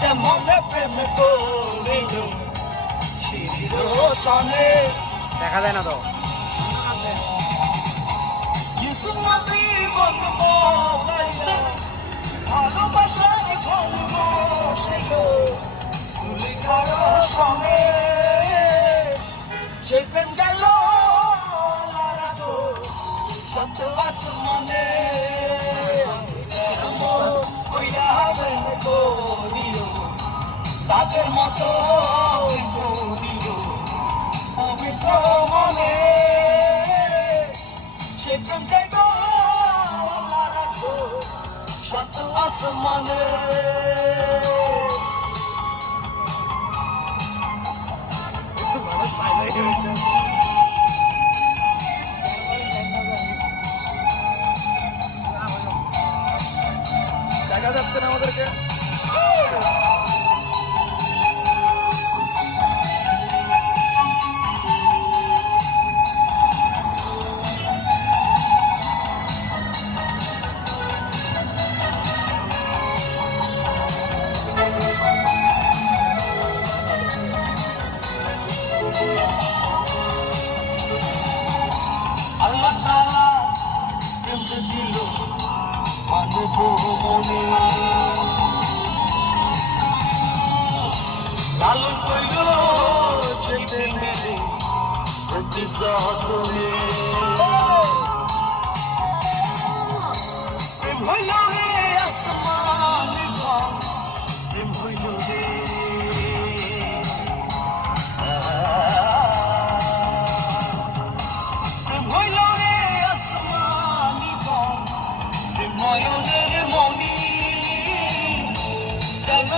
যে মনে প্রেম করিল মনে শিরির দেখা যায় না তো। ভালোবাসার গল্প সেই তুলি সঙ্গে সেই প্রেম গেল তাদের মতো আসমানে দেখা যাচ্ছে না আমাদেরকে। মনে লালন কইল যে প্রেমেরে প্রতি যতনে প্রেম হইল